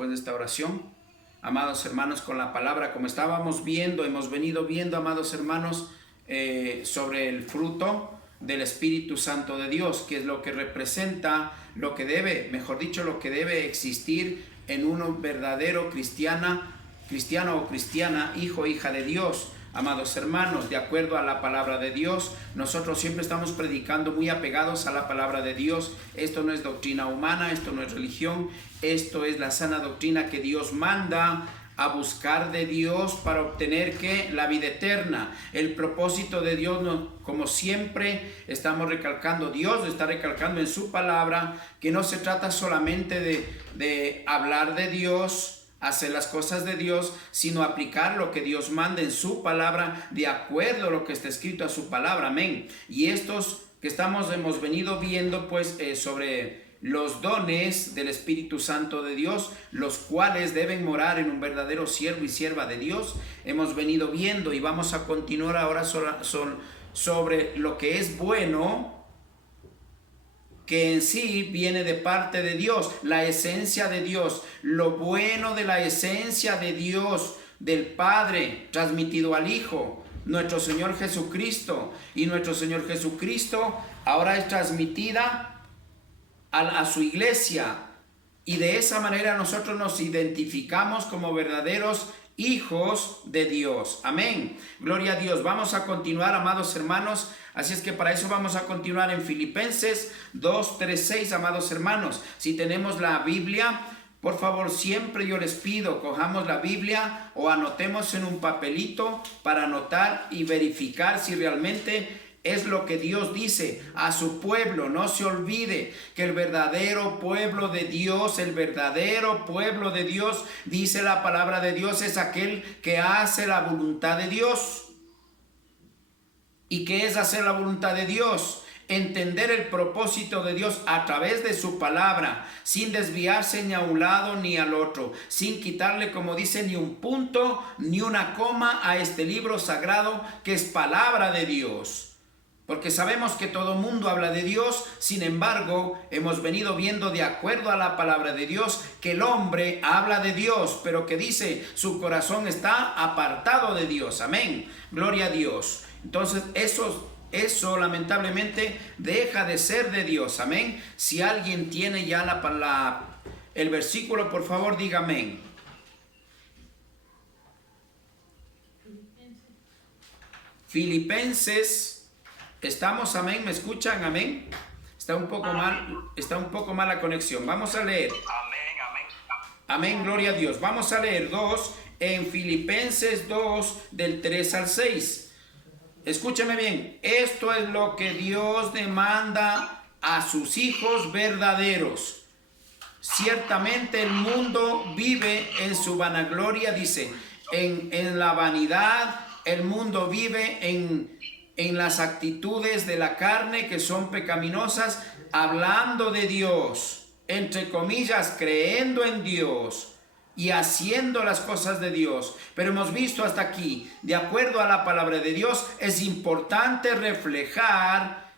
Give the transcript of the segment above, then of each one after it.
después de esta oración. Amados hermanos, con la palabra, como estábamos viendo, hemos venido viendo, amados hermanos, sobre el fruto del Espíritu Santo de Dios, que es lo que representa, lo que debe, mejor dicho, lo que debe existir en un verdadero cristiano o cristiana, hijo o hija de Dios. Amados hermanos, de acuerdo a la palabra de Dios, nosotros siempre estamos predicando muy apegados a la palabra de Dios. Esto no es doctrina humana, esto no es religión, esto es la sana doctrina que Dios manda a buscar de Dios para obtener ¿qué? La vida eterna. El propósito de Dios, como siempre estamos recalcando, Dios está recalcando en su palabra que no se trata solamente de hablar de Dios, hacer las cosas de Dios, sino aplicar lo que Dios manda en su palabra de acuerdo a lo que está escrito a su palabra. Amén. Y estos que hemos venido viendo pues sobre los dones del Espíritu Santo de Dios, los cuales deben morar en un verdadero siervo y sierva de Dios. Hemos venido viendo y vamos a continuar ahora sobre lo que es bueno, que en sí viene de parte de Dios, la esencia de Dios, lo bueno de la esencia de Dios, del Padre, transmitido al Hijo, nuestro Señor Jesucristo. Y nuestro Señor Jesucristo ahora es transmitida a su iglesia. Y de esa manera nosotros nos identificamos como verdaderos hijos de Dios. Amén. Gloria a Dios. Vamos a continuar, amados hermanos. Así es que para eso vamos a continuar en Filipenses 2, 3, 6, amados hermanos. Si tenemos la Biblia, por favor, siempre yo les pido, cojamos la Biblia o anotemos en un papelito para anotar y verificar si realmente es lo que Dios dice a su pueblo. No se olvide que el verdadero pueblo de Dios, dice la palabra de Dios, es aquel que hace la voluntad de Dios. ¿Y qué es hacer la voluntad de Dios? Entender el propósito de Dios a través de su palabra, sin desviarse ni a un lado ni al otro, sin quitarle, como dice, ni un punto ni una coma a este libro sagrado que es palabra de Dios. Porque sabemos que todo mundo habla de Dios, sin embargo, hemos venido viendo de acuerdo a la palabra de Dios que el hombre habla de Dios, pero que dice su corazón está apartado de Dios. Amén. Gloria a Dios. Entonces eso lamentablemente deja de ser de Dios. Amén. Si alguien tiene ya el versículo, por favor diga amén. Filipenses. ¿Estamos? Amén. ¿Me escuchan? Amén. Está un poco mal la conexión. Vamos a leer. Amén. Gloria a Dios. Vamos a leer en Filipenses 2 del 3 al 6. Escúcheme bien. Esto es lo que Dios demanda a sus hijos verdaderos. Ciertamente el mundo vive en su vanagloria, dice, en la vanidad. El mundo vive en las actitudes de la carne que son pecaminosas, hablando de Dios, entre comillas, creyendo en Dios y haciendo las cosas de Dios. Pero hemos visto hasta aquí, de acuerdo a la palabra de Dios, es importante reflejar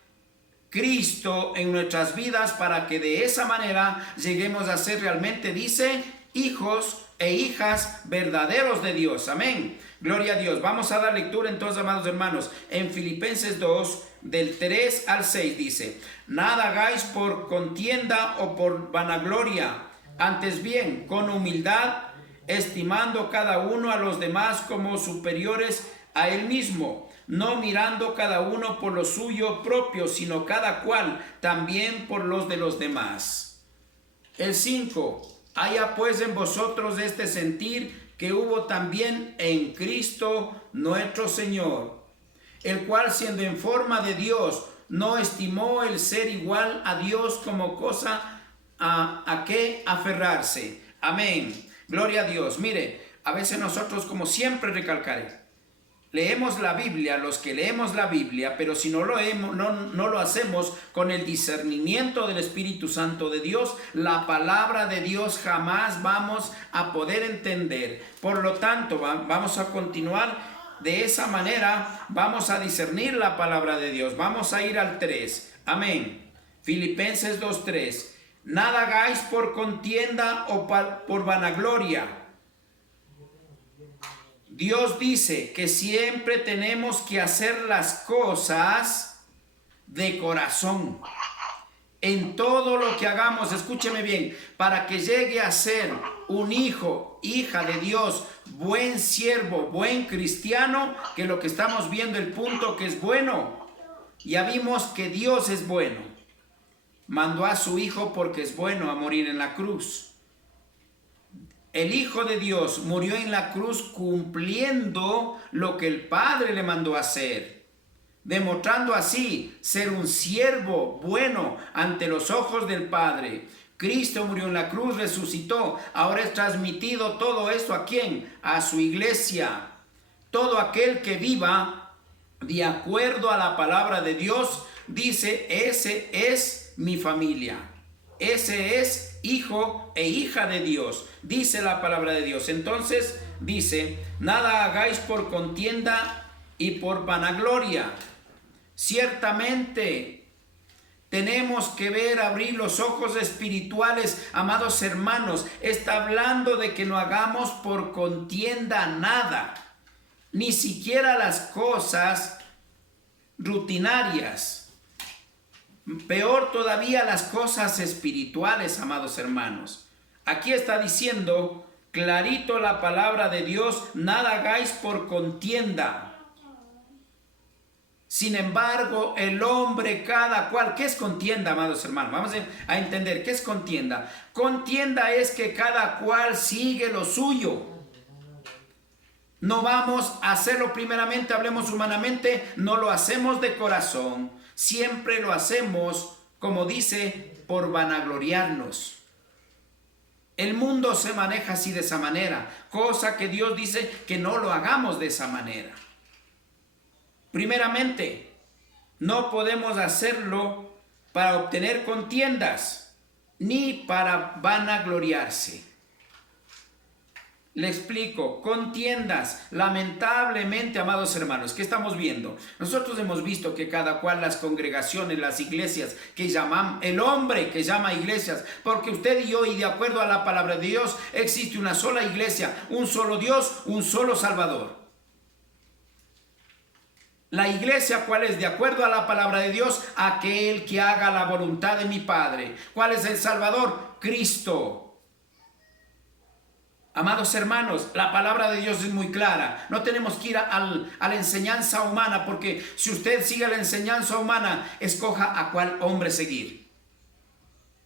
Cristo en nuestras vidas para que de esa manera lleguemos a ser realmente, dice, hijos e hijas verdaderos de Dios. Amén. Gloria a Dios. Vamos a dar lectura entonces, amados hermanos, en Filipenses 2, del 3 al 6 dice: nada hagáis por contienda o por vanagloria, antes bien, con humildad, estimando cada uno a los demás como superiores a él mismo, no mirando cada uno por lo suyo propio, sino cada cual también por los de los demás. El 5. Haya pues en vosotros este sentir que hubo también en Cristo nuestro Señor, el cual siendo en forma de Dios, no estimó el ser igual a Dios como cosa a que aferrarse. Amén. Gloria a Dios. Mire, a veces nosotros, como siempre recalcaré, leemos la Biblia, los que leemos la Biblia, pero si no lo hacemos con el discernimiento del Espíritu Santo de Dios, la palabra de Dios jamás vamos a poder entender. Por lo tanto, vamos a continuar de esa manera, vamos a discernir la palabra de Dios. Vamos a ir al 3. Amén. Filipenses 2:3. Nada hagáis por contienda o por vanagloria. Dios dice que siempre tenemos que hacer las cosas de corazón. En todo lo que hagamos, escúcheme bien, para que llegue a ser un hijo, hija de Dios, buen siervo, buen cristiano, que lo que estamos viendo, el punto que es bueno, ya vimos que Dios es bueno. Mandó a su hijo porque es bueno a morir en la cruz. El Hijo de Dios murió en la cruz cumpliendo lo que el Padre le mandó a hacer, demostrando así ser un siervo bueno ante los ojos del Padre. Cristo murió en la cruz, resucitó. Ahora es transmitido todo esto ¿a quién? A su iglesia. Todo aquel que viva de acuerdo a la palabra de Dios, dice, ese es mi familia. Ese es hijo e hija de Dios, dice la palabra de Dios. Entonces dice, nada hagáis por contienda y por vanagloria. Ciertamente tenemos que ver, abrir los ojos espirituales, amados hermanos. Está hablando de que no hagamos por contienda nada, ni siquiera las cosas rutinarias. Peor todavía las cosas espirituales, amados hermanos. Aquí está diciendo clarito la palabra de Dios, nada hagáis por contienda. Sin embargo, el hombre cada cual, ¿qué es contienda, amados hermanos? Vamos a entender, ¿qué es contienda? Contienda es que cada cual sigue lo suyo. No vamos a hacerlo primeramente, hablemos humanamente, no lo hacemos de corazón. Siempre lo hacemos, como dice, por vanagloriarnos. El mundo se maneja así de esa manera, cosa que Dios dice que no lo hagamos de esa manera. Primeramente, no podemos hacerlo para obtener contiendas, ni para vanagloriarse. Le explico, contiendas, lamentablemente, amados hermanos, ¿qué estamos viendo? Nosotros hemos visto que cada cual las congregaciones, las iglesias que llaman, el hombre que llama iglesias, porque usted y yo, y de acuerdo a la palabra de Dios, existe una sola iglesia, un solo Dios, un solo Salvador. La iglesia, ¿cuál es? De acuerdo a la palabra de Dios, aquel que haga la voluntad de mi Padre. ¿Cuál es el Salvador? Cristo. Amados hermanos, la palabra de Dios es muy clara. No tenemos que ir a la enseñanza humana, porque si usted sigue la enseñanza humana, escoja a cuál hombre seguir.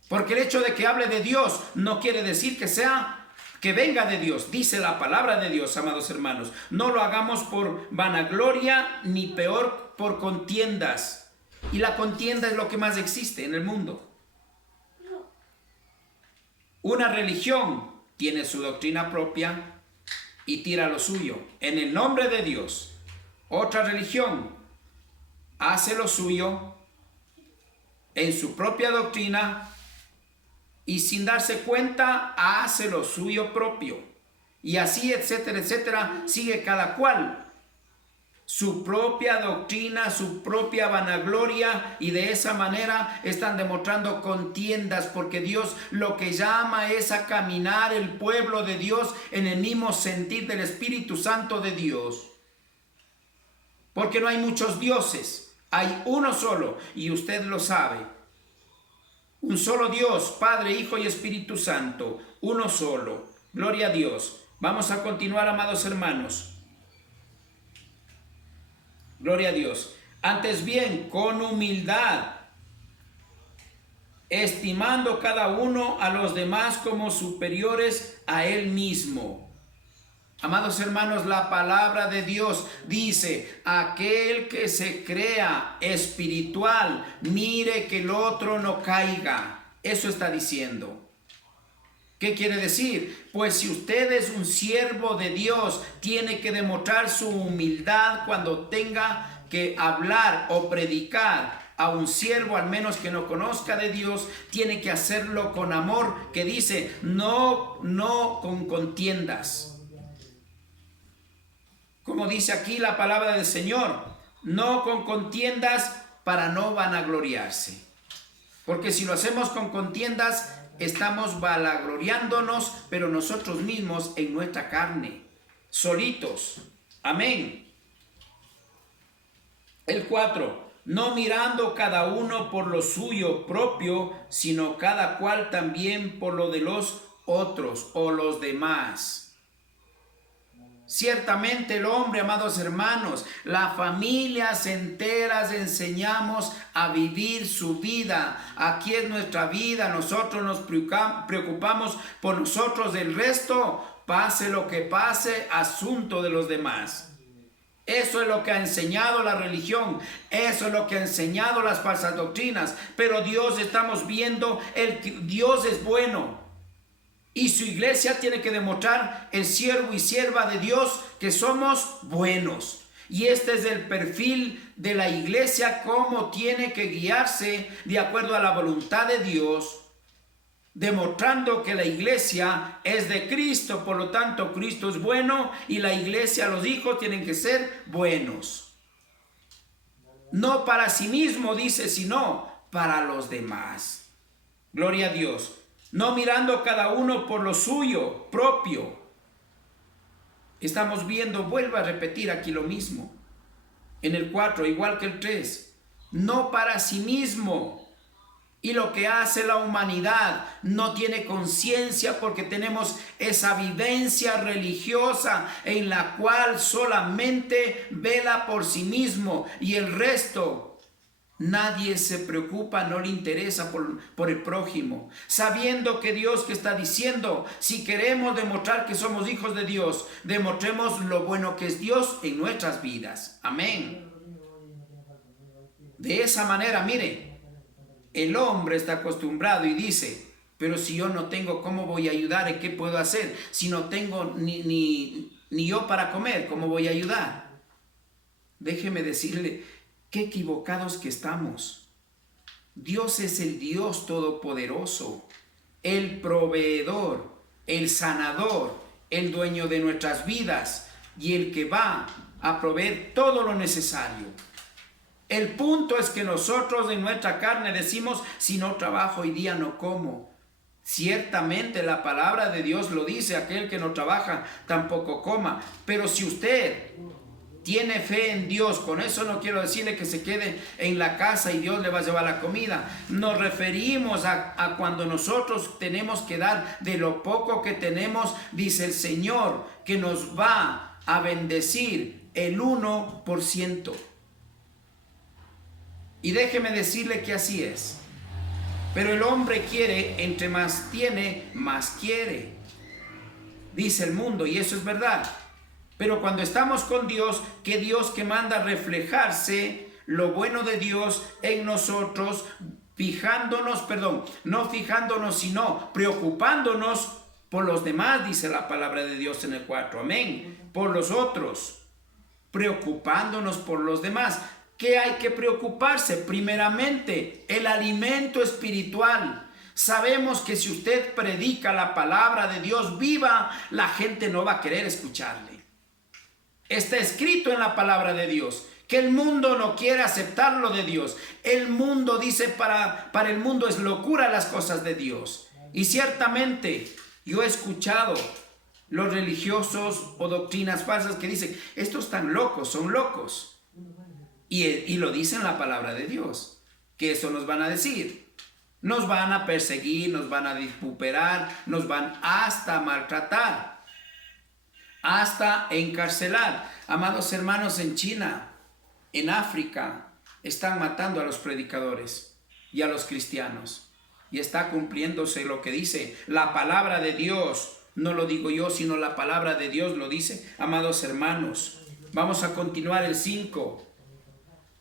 Porque el hecho de que hable de Dios no quiere decir que venga de Dios. Dice la palabra de Dios, amados hermanos. No lo hagamos por vanagloria, ni peor por contiendas. Y la contienda es lo que más existe en el mundo. Una religión tiene su doctrina propia y tira lo suyo en el nombre de Dios. Otra religión hace lo suyo en su propia doctrina y sin darse cuenta hace lo suyo propio. Y así, etcétera, etcétera, sigue cada cual su propia doctrina, su propia vanagloria, y de esa manera están demostrando contiendas, porque Dios lo que llama es a caminar el pueblo de Dios en el mismo sentir del Espíritu Santo de Dios. Porque no hay muchos dioses, hay uno solo, y usted lo sabe. Un solo Dios, Padre, Hijo y Espíritu Santo, uno solo. Gloria a Dios. Vamos a continuar, amados hermanos. Gloria a Dios. Antes bien, con humildad, estimando cada uno a los demás como superiores a él mismo. Amados hermanos, la palabra de Dios dice, aquel que se crea espiritual, mire que el otro no caiga. Eso está diciendo. ¿Qué quiere decir? Pues si usted es un siervo de Dios, tiene que demostrar su humildad cuando tenga que hablar o predicar a un siervo, al menos que no conozca de Dios, tiene que hacerlo con amor, que dice, no con contiendas. Como dice aquí la palabra del Señor, no con contiendas para no vanagloriarse. Porque si lo hacemos con contiendas, estamos vanagloriándonos, pero nosotros mismos en nuestra carne, solitos. Amén. El 4. No mirando cada uno por lo suyo propio, sino cada cual también por lo de los otros o los demás. Ciertamente el hombre, amados hermanos, las familias enteras enseñamos a vivir su vida. Aquí es nuestra vida, nosotros nos preocupamos por nosotros, del resto, pase lo que pase, asunto de los demás. Eso es lo que ha enseñado la religión, eso es lo que ha enseñado las falsas doctrinas. Pero Dios, estamos viendo, Dios es bueno. Y su iglesia tiene que demostrar, el siervo y sierva de Dios, que somos buenos. Y este es el perfil de la iglesia, cómo tiene que guiarse de acuerdo a la voluntad de Dios, demostrando que la iglesia es de Cristo, por lo tanto Cristo es bueno y la iglesia, los hijos tienen que ser buenos. No para sí mismo, dice, sino para los demás. Gloria a Dios. No mirando cada uno por lo suyo propio. Estamos viendo, vuelvo a repetir aquí lo mismo. En el 4, igual que el 3. No para sí mismo. Y lo que hace la humanidad no tiene conciencia, porque tenemos esa vivencia religiosa en la cual solamente vela por sí mismo y el resto nadie se preocupa, no le interesa por el prójimo, sabiendo que Dios, que está diciendo, si queremos demostrar que somos hijos de Dios, demostremos lo bueno que es Dios en nuestras vidas. Amén. De esa manera, mire, el hombre está acostumbrado y dice, pero si yo no tengo, ¿cómo voy a ayudar? ¿Qué puedo hacer? Si no tengo ni yo para comer, ¿cómo voy a ayudar? Déjeme decirle, qué equivocados que estamos. Dios es el Dios todopoderoso, el proveedor, el sanador, el dueño de nuestras vidas y el que va a proveer todo lo necesario. El punto es que nosotros en nuestra carne decimos, si no trabajo hoy día no como. Ciertamente la palabra de Dios lo dice, aquel que no trabaja tampoco coma. Pero si usted tiene fe en Dios, con eso no quiero decirle que se quede en la casa y Dios le va a llevar la comida. Nos referimos a cuando nosotros tenemos que dar de lo poco que tenemos, dice el Señor, que nos va a bendecir el 1%. Y déjeme decirle que así es. Pero el hombre quiere, entre más tiene, más quiere. Dice el mundo, y eso es verdad. Pero cuando estamos con Dios, que Dios que manda reflejarse lo bueno de Dios en nosotros, no fijándonos, sino preocupándonos por los demás, dice la palabra de Dios en el 4, amén, por los otros, preocupándonos por los demás. ¿Qué hay que preocuparse? Primeramente, el alimento espiritual. Sabemos que si usted predica la palabra de Dios viva, la gente no va a querer escucharle. Está escrito en la palabra de Dios que el mundo no quiere aceptar lo de Dios. El mundo dice, para el mundo es locura las cosas de Dios. Y ciertamente yo he escuchado los religiosos o doctrinas falsas que dicen, estos están locos, son locos. Y lo dice en la palabra de Dios, que eso nos van a decir. Nos van a perseguir, nos van a vituperar, nos van hasta maltratar, hasta encarcelar. Amados hermanos, en China, en África, están matando a los predicadores y a los cristianos. Y está cumpliéndose lo que dice la palabra de Dios. No lo digo yo, sino la palabra de Dios lo dice. Amados hermanos, vamos a continuar el 5.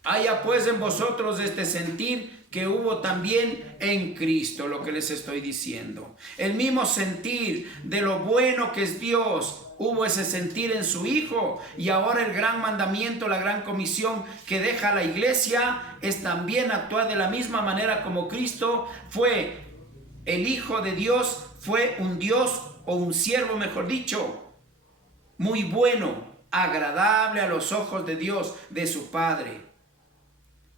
Haya pues en vosotros este sentir que hubo también en Cristo, lo que les estoy diciendo. El mismo sentir de lo bueno que es Dios, hubo ese sentir en su Hijo. Y ahora el gran mandamiento, la gran comisión que deja la iglesia es también actuar de la misma manera como Cristo fue el Hijo de Dios, fue un Dios o un siervo, mejor dicho, muy bueno, agradable a los ojos de Dios, de su Padre.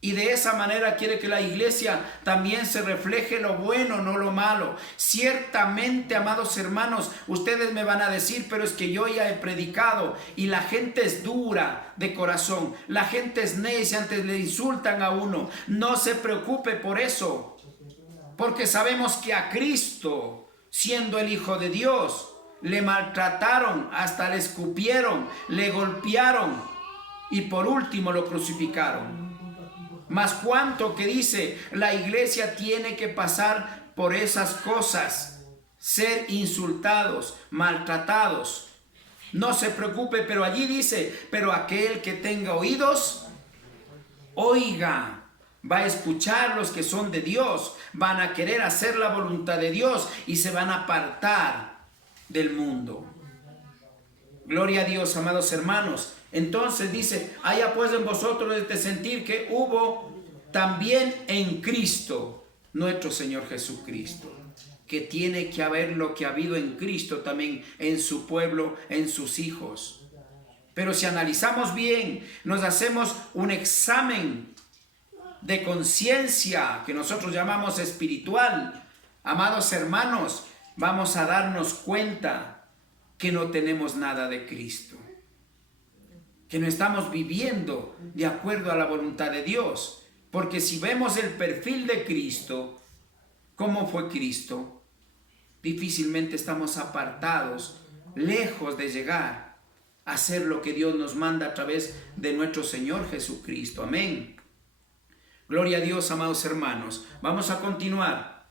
Y de esa manera quiere que la iglesia también se refleje lo bueno, no lo malo. Ciertamente, amados hermanos, ustedes me van a decir, pero es que yo ya he predicado y la gente es dura de corazón. La gente es necia, antes le insultan a uno. No se preocupe por eso, porque sabemos que a Cristo, siendo el Hijo de Dios, le maltrataron, hasta le escupieron, le golpearon y por último lo crucificaron. Mas cuánto que dice, la iglesia tiene que pasar por esas cosas, ser insultados, maltratados. No se preocupe, pero allí dice, pero aquel que tenga oídos, oiga. Va a escuchar los que son de Dios, van a querer hacer la voluntad de Dios y se van a apartar del mundo. Gloria a Dios, amados hermanos. Entonces dice, haya pues en vosotros este sentir que hubo también en Cristo, nuestro Señor Jesucristo. Que tiene que haber lo que ha habido en Cristo también en su pueblo, en sus hijos. Pero si analizamos bien, nos hacemos un examen de conciencia que nosotros llamamos espiritual, amados hermanos, vamos a darnos cuenta que no tenemos nada de Cristo, que no estamos viviendo de acuerdo a la voluntad de Dios. Porque si vemos el perfil de Cristo, cómo fue Cristo, difícilmente estamos apartados, lejos de llegar a hacer lo que Dios nos manda a través de nuestro Señor Jesucristo. Amén. Gloria a Dios, amados hermanos. Vamos a continuar.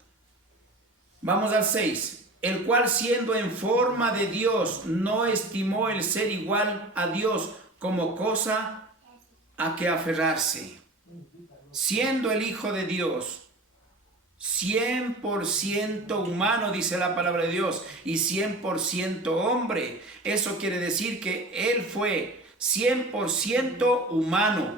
Vamos al 6. El cual siendo en forma de Dios, no estimó el ser igual a Dios como cosa a que aferrarse. Siendo el Hijo de Dios, 100% humano, dice la palabra de Dios, y 100% hombre. Eso quiere decir que Él fue 100% humano.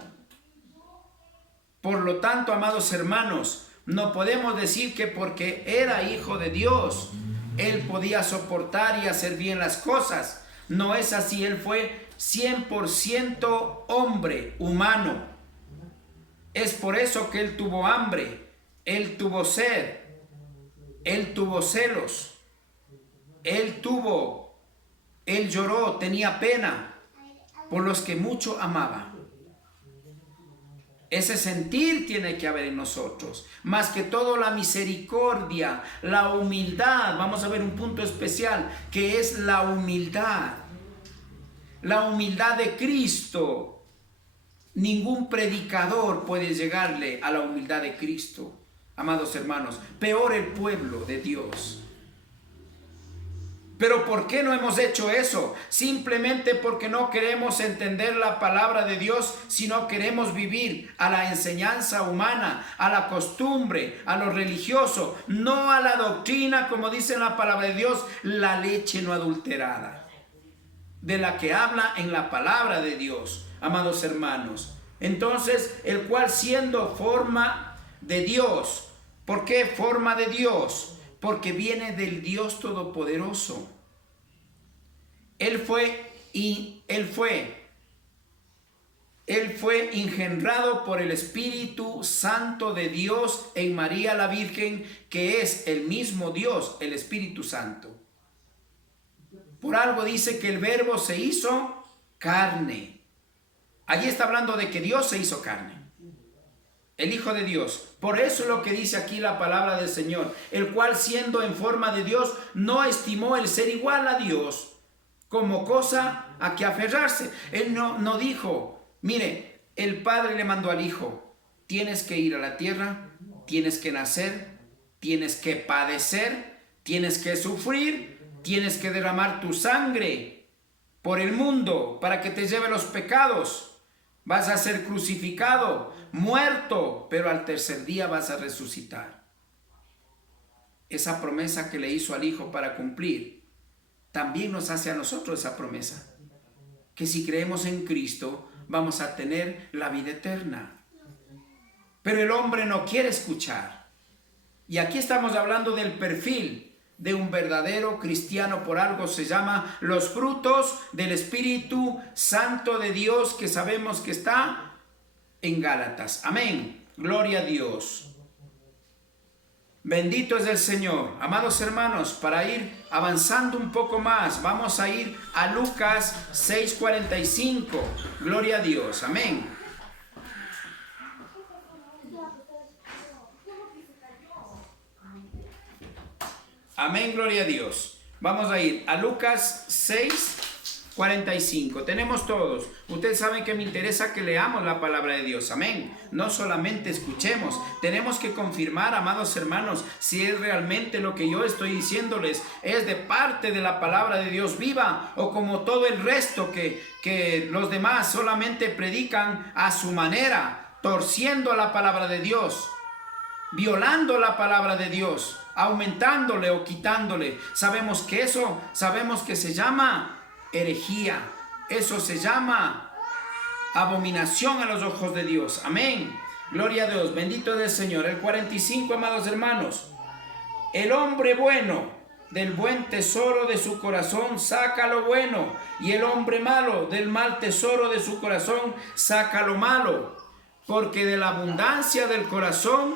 Por lo tanto, amados hermanos, no podemos decir que porque era Hijo de Dios, Él podía soportar y hacer bien las cosas. No es así, Él fue 100% hombre, humano. Es por eso que Él tuvo hambre, Él tuvo sed, Él tuvo celos, Él lloró, tenía pena por los que mucho amaba. Ese sentir tiene que haber en nosotros, más que todo la misericordia, la humildad. Vamos a ver un punto especial, que es la humildad de Cristo. Ningún predicador puede llegarle a la humildad de Cristo, amados hermanos. Peor el pueblo de Dios. Pero ¿por qué no hemos hecho eso? Simplemente porque no queremos entender la palabra de Dios, sino queremos vivir a la enseñanza humana, a la costumbre, a lo religioso, no a la doctrina, como dice en la palabra de Dios, la leche no adulterada, de la que habla en la palabra de Dios, amados hermanos. Entonces, el cual siendo forma de Dios, ¿por qué forma de Dios? Porque viene del Dios Todopoderoso. Él fue engendrado por el Espíritu Santo de Dios en María la Virgen, que es el mismo Dios, el Espíritu Santo. Por algo dice que el Verbo se hizo carne. Allí está hablando de que Dios se hizo carne. El Hijo de Dios. Por eso es lo que dice aquí la palabra del Señor. El cual siendo en forma de Dios, no estimó el ser igual a Dios como cosa a que aferrarse. Él no dijo, mire, el Padre le mandó al Hijo, tienes que ir a la tierra, tienes que nacer, tienes que padecer, tienes que sufrir, tienes que derramar tu sangre por el mundo para que te lleve los pecados. Vas a ser crucificado, muerto, pero al tercer día vas a resucitar. Esa promesa que le hizo al Hijo para cumplir, también nos hace a nosotros esa promesa. Que si creemos en Cristo, vamos a tener la vida eterna. Pero el hombre no quiere escuchar. Y aquí estamos hablando del perfil de un verdadero cristiano. Por algo se llama los frutos del Espíritu Santo de Dios, que sabemos que está en Gálatas. Amén. Gloria a Dios. Bendito es el Señor. Amados hermanos, para ir avanzando un poco más, vamos a ir a Lucas 6:45. Gloria a Dios. Amén. Amén, gloria a Dios. Vamos a ir a Lucas 6:45. Tenemos todos. Ustedes saben que me interesa que leamos la palabra de Dios. Amén. No solamente escuchemos. Tenemos que confirmar, amados hermanos, si es realmente lo que yo estoy diciéndoles es de parte de la palabra de Dios viva, o como todo el resto que los demás solamente predican a su manera, torciendo la palabra de Dios, violando la palabra de Dios, aumentándole o quitándole. Sabemos que se llama herejía. Eso se llama abominación a los ojos de Dios. Amén. Gloria a Dios. Bendito es el Señor. El 45, amados hermanos. El hombre bueno del buen tesoro de su corazón saca lo bueno, y el hombre malo del mal tesoro de su corazón saca lo malo, porque de la abundancia del corazón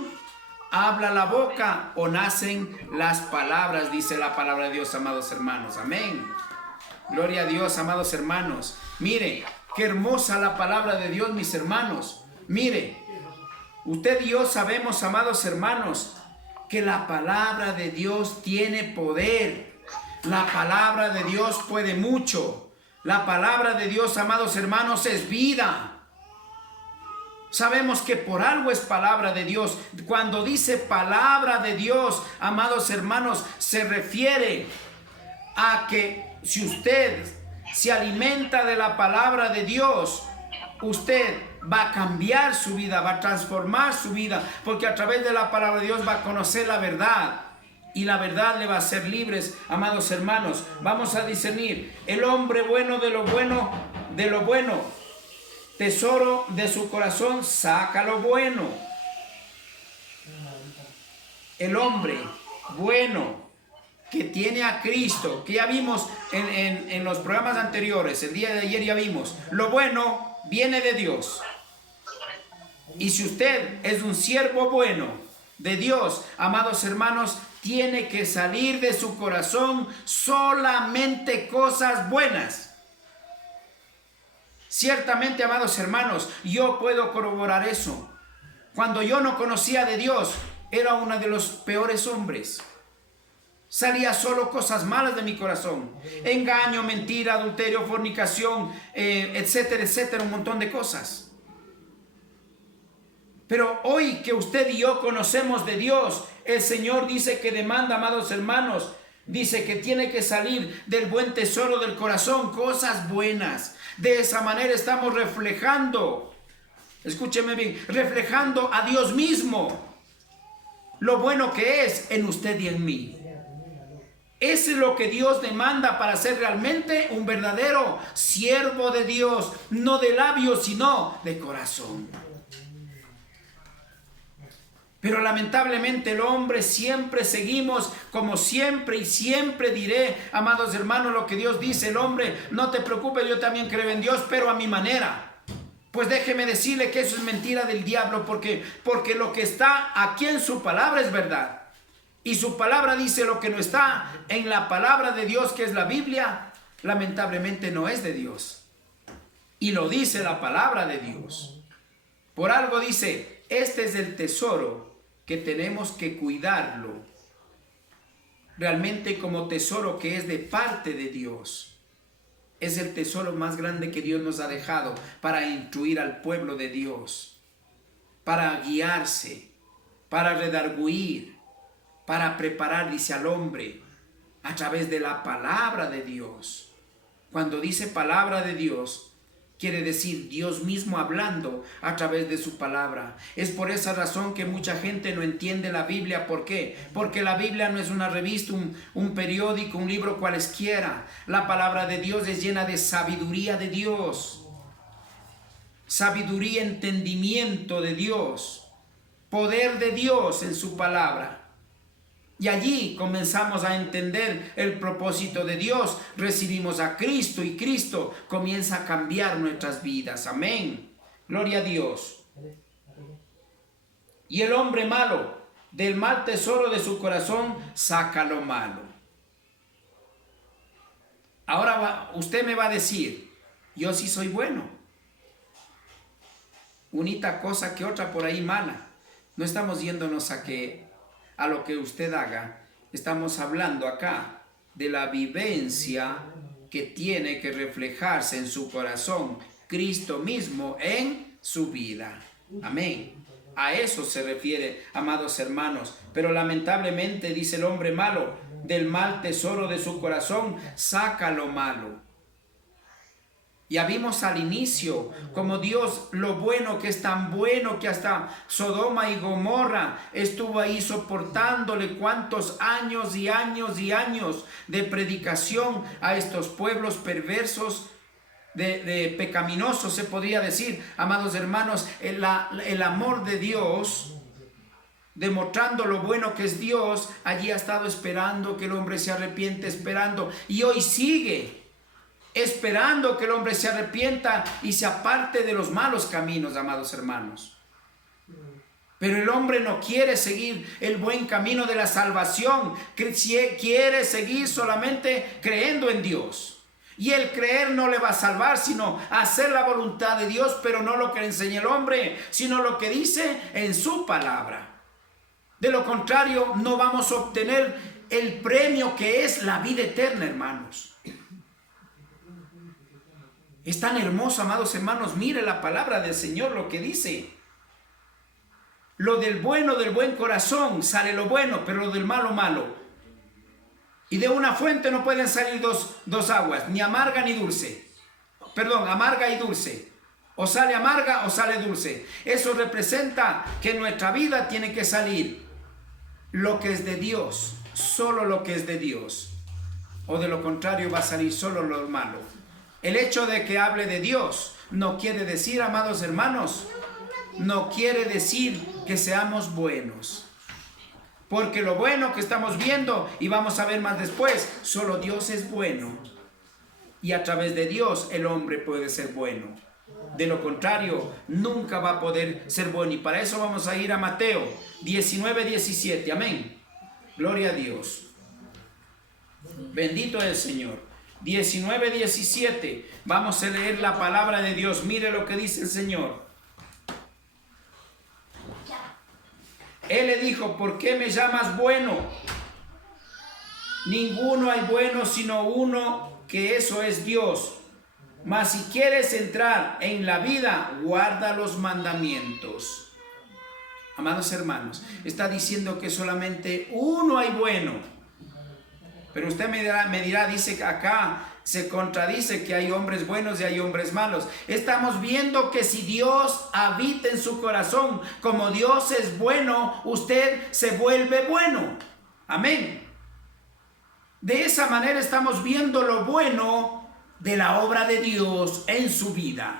habla la boca o nacen las palabras, dice la palabra de Dios, amados hermanos. Amén. Gloria a Dios, amados hermanos. Mire, qué hermosa la palabra de Dios, mis hermanos. Mire, usted y yo sabemos, amados hermanos, que la palabra de Dios tiene poder. La palabra de Dios puede mucho. La palabra de Dios, amados hermanos, es vida. Sabemos que por algo es palabra de Dios. Cuando dice palabra de Dios, amados hermanos, se refiere a que si usted se alimenta de la palabra de Dios, usted va a cambiar su vida, va a transformar su vida, porque a través de la palabra de Dios va a conocer la verdad, y la verdad le va a hacer libres, amados hermanos. Vamos a discernir el hombre bueno de lo bueno, tesoro de su corazón saca lo bueno. El hombre bueno que tiene a Cristo, que ya vimos en los programas anteriores, el día de ayer ya vimos, lo bueno viene de Dios. Y si usted es un siervo bueno de Dios, amados hermanos, tiene que salir de su corazón solamente cosas buenas. Ciertamente, amados hermanos, yo puedo corroborar eso. Cuando yo no conocía de Dios, era uno de los peores hombres. Salía solo cosas malas de mi corazón. Engaño, mentira, adulterio, fornicación, etcétera, etcétera, un montón de cosas. Pero hoy que usted y yo conocemos de Dios, el Señor dice que demanda, amados hermanos, dice que tiene que salir del buen tesoro del corazón cosas buenas. De esa manera estamos reflejando, escúcheme bien, reflejando a Dios mismo, lo bueno que es en usted y en mí. Eso es lo que Dios demanda para ser realmente un verdadero siervo de Dios, no de labios, sino de corazón. Pero lamentablemente el hombre siempre seguimos, como siempre y siempre diré, amados hermanos, lo que Dios dice. El hombre, no te preocupes, yo también creo en Dios, pero a mi manera. Pues déjeme decirle que eso es mentira del diablo, porque lo que está aquí en su palabra es verdad. Y su palabra dice lo que no está en la palabra de Dios, que es la Biblia, lamentablemente no es de Dios. Y lo dice la palabra de Dios. Por algo dice, este es el tesoro que tenemos que cuidarlo realmente como tesoro que es de parte de Dios. Es el tesoro más grande que Dios nos ha dejado para instruir al pueblo de Dios, para guiarse, para redarguir, para preparar, dice, al hombre a través de la palabra de Dios. Cuando dice palabra de Dios, quiere decir Dios mismo hablando a través de su palabra. Es por esa razón que mucha gente no entiende la Biblia. ¿Por qué? Porque la Biblia no es una revista, un periódico, un libro cualesquiera. La palabra de Dios es llena de sabiduría de Dios. Sabiduría, entendimiento de Dios. Poder de Dios en su palabra. Y allí comenzamos a entender el propósito de Dios. Recibimos a Cristo y Cristo comienza a cambiar nuestras vidas. Amén. Gloria a Dios. Y el hombre malo, del mal tesoro de su corazón, saca lo malo. Ahora usted me va a decir, yo sí soy bueno. Unita cosa que otra por ahí mala. No estamos yéndonos a lo que usted haga. Estamos hablando acá de la vivencia que tiene que reflejarse en su corazón, Cristo mismo en su vida. Amén. A eso se refiere, amados hermanos. Pero lamentablemente, dice el hombre malo, del mal tesoro de su corazón saca lo malo. Ya vimos al inicio como Dios, lo bueno, que es tan bueno que hasta Sodoma y Gomorra estuvo ahí soportándole cuántos años y años y años de predicación a estos pueblos perversos, de pecaminosos, se podría decir, amados hermanos. El amor de Dios, demostrando lo bueno que es Dios, allí ha estado esperando que el hombre se arrepiente, esperando, y hoy sigue esperando que el hombre se arrepienta y se aparte de los malos caminos, amados hermanos. Pero el hombre no quiere seguir el buen camino de la salvación, quiere seguir solamente creyendo en Dios. Y el creer no le va a salvar, sino hacer la voluntad de Dios, pero no lo que le enseña el hombre, sino lo que dice en su palabra. De lo contrario, no vamos a obtener el premio que es la vida eterna, hermanos. Es tan hermoso, amados hermanos. Mire la palabra del Señor, lo que dice. Lo del bueno, del buen corazón, sale lo bueno, pero lo del malo, malo. Y de una fuente no pueden salir dos aguas, ni amarga ni dulce. Perdón, amarga y dulce. O sale amarga o sale dulce. Eso representa que en nuestra vida tiene que salir lo que es de Dios, solo lo que es de Dios. O de lo contrario va a salir solo lo malo. El hecho de que hable de Dios no quiere decir, amados hermanos, no quiere decir que seamos buenos. Porque lo bueno que estamos viendo, y vamos a ver más después, solo Dios es bueno. Y a través de Dios el hombre puede ser bueno. De lo contrario, nunca va a poder ser bueno. Y para eso vamos a ir a Mateo 19:17. Amén. Gloria a Dios. Bendito es el Señor. 19:17. Vamos a leer la palabra de Dios. Mire lo que dice el Señor. Él le dijo: ¿por qué me llamas bueno? Ninguno hay bueno sino uno, que eso es Dios. Mas si quieres entrar en la vida, guarda los mandamientos. Amados hermanos, está diciendo que solamente uno hay bueno. Pero usted me dirá, dice que acá se contradice que hay hombres buenos y hay hombres malos. Estamos viendo que si Dios habita en su corazón, como Dios es bueno, usted se vuelve bueno. Amén. De esa manera estamos viendo lo bueno de la obra de Dios en su vida.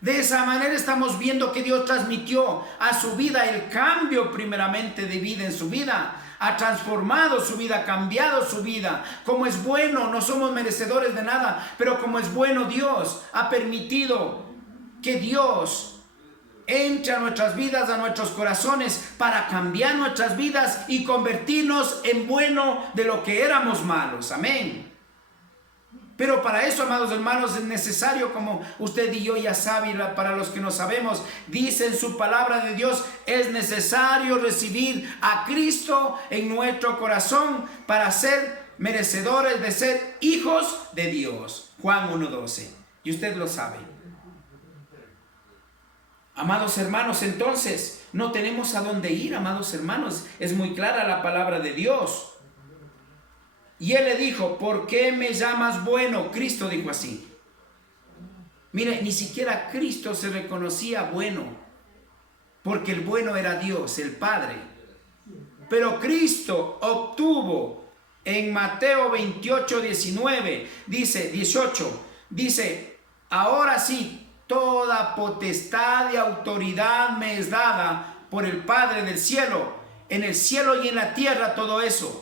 De esa manera estamos viendo que Dios transmitió a su vida el cambio primeramente de vida en su vida. Ha transformado su vida, ha cambiado su vida. Como es bueno, no somos merecedores de nada, pero como es bueno Dios, ha permitido que Dios entre a nuestras vidas, a nuestros corazones, para cambiar nuestras vidas y convertirnos en bueno de lo que éramos malos. Amén. Pero para eso, amados hermanos, es necesario, como usted y yo ya saben, para los que no sabemos, dice en su palabra de Dios, es necesario recibir a Cristo en nuestro corazón para ser merecedores de ser hijos de Dios. Juan 1:12. Y usted lo sabe. Amados hermanos, entonces, no tenemos a dónde ir, amados hermanos. Es muy clara la palabra de Dios. Y él le dijo: ¿por qué me llamas bueno? Cristo dijo así. Mire, ni siquiera Cristo se reconocía bueno, porque el bueno era Dios, el Padre. Pero Cristo obtuvo en Mateo 28:19, dice 18, dice: ahora sí, toda potestad y autoridad me es dada por el Padre del cielo, en el cielo y en la tierra, todo eso.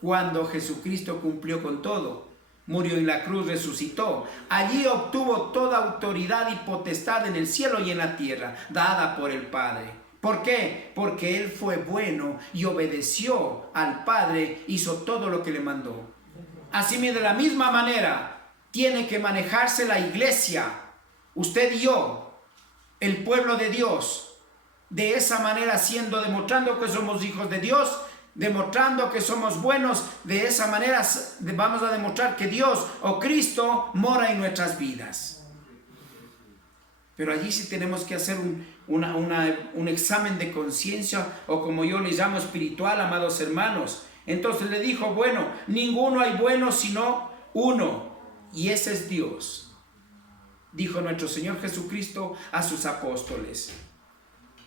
Cuando Jesucristo cumplió con todo, murió en la cruz, resucitó. Allí obtuvo toda autoridad y potestad en el cielo y en la tierra, dada por el Padre. ¿Por qué? Porque Él fue bueno y obedeció al Padre, hizo todo lo que le mandó. Así de la misma manera tiene que manejarse la iglesia, usted y yo, el pueblo de Dios, de esa manera, demostrando que somos hijos de Dios, demostrando que somos buenos. De esa manera vamos a demostrar que Dios o Cristo mora en nuestras vidas. Pero allí sí tenemos que hacer un examen de conciencia, o como yo le llamo espiritual, amados hermanos. Entonces le dijo, bueno, ninguno hay bueno sino uno, y ese es Dios. Dijo nuestro Señor Jesucristo a sus apóstoles.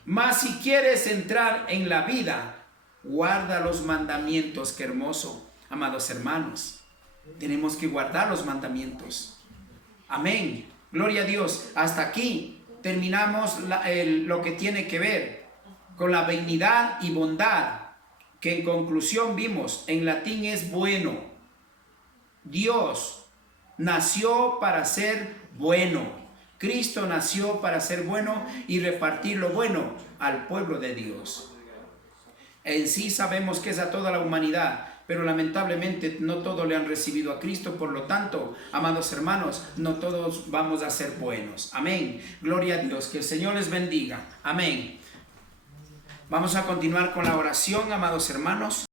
Mas si quieres entrar en la vida, guarda los mandamientos. Qué hermoso, amados hermanos. Tenemos que guardar los mandamientos. Amén. Gloria a Dios. Hasta aquí terminamos lo que tiene que ver con la benignidad y bondad, que en conclusión vimos en latín es bueno. Dios nació para ser bueno. Cristo nació para ser bueno y repartir lo bueno al pueblo de Dios. En sí sabemos que es a toda la humanidad, pero lamentablemente no todos le han recibido a Cristo. Por lo tanto, amados hermanos, no todos vamos a ser buenos. Amén. Gloria a Dios. Que el Señor les bendiga. Amén. Vamos a continuar con la oración, amados hermanos.